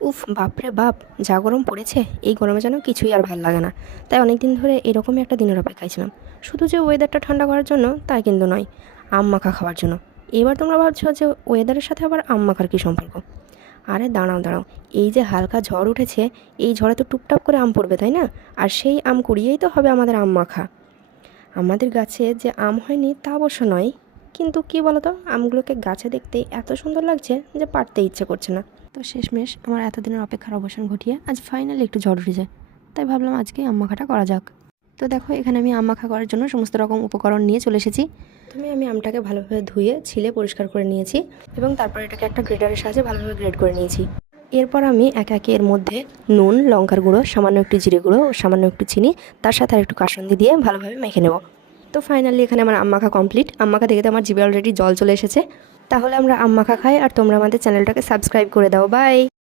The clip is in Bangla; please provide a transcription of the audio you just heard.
উফ বাপরে বাপ, যা গরম পড়েছে এই গরমে যেন কিছুই আর ভাল লাগে না। তাই অনেক দিন ধরে এরকমই একটা দিনের অপেক্ষায় ছিলাম। শুধু যে ওয়েদারটা ঠান্ডা করার জন্য তাই কিন্তু নয়, আম মাখা খাওয়ার জন্য। এবার তোমরা ভাবছো যে ওয়েদারের সাথে আবার আম মাখার কী সম্পর্ক? আরে দাঁড়াও দাঁড়াও, এই যে হালকা ঝড় উঠেছে, এই ঝড়ে তো টুপটাপ করে আম পড়বে তাই না? আর সেই আম কুড়িয়েই তো হবে আমাদের আম মাখা। আমাদের গাছে যে আম হয়নি তা অবশ্য নয়, কিন্তু কী বলতো, আমগুলোকে গাছে দেখতেই এত সুন্দর লাগছে যে পারতে ইচ্ছে করছে না। তো শেষমেশ আমার এতদিনের অপেক্ষার অবসান ঘটিয়ে আজ ফাইনালি একটু ঝড় উঠেছে, তাই ভাবলাম আজকেই আম মাখাটা করা যাক। তো দেখো, এখানে আমি আম মাখা করার জন্য সমস্ত রকম উপকরণ নিয়ে চলে এসেছি। প্রথমে আমি আমটাকে ভালোভাবে ধুয়ে ছিলে পরিষ্কার করে নিয়েছি এবং তারপর এটাকে একটা গ্রেটারের সাহায্যে ভালোভাবে গ্রেড করে নিয়েছি। এরপর আমি একে একে এর মধ্যে নুন, লঙ্কার গুঁড়ো, সামান্য একটু জিরে গুঁড়ো ও সামান্য একটু চিনি, তার সাথে আর একটু কাসুন্দি দিয়ে ভালোভাবে মেখে নেব। তো ফাইনালি এখানে আমার আম মাখা কমপ্লিট। আম মাখা দেখে তো আমার জিভে অলরেডি জল চলে এসেছে। তাহলে আমরা আম মাখা খাই, আর তোমরা আমাদের চ্যানেলটাকে সাবস্ক্রাইব করে দাও। বাই।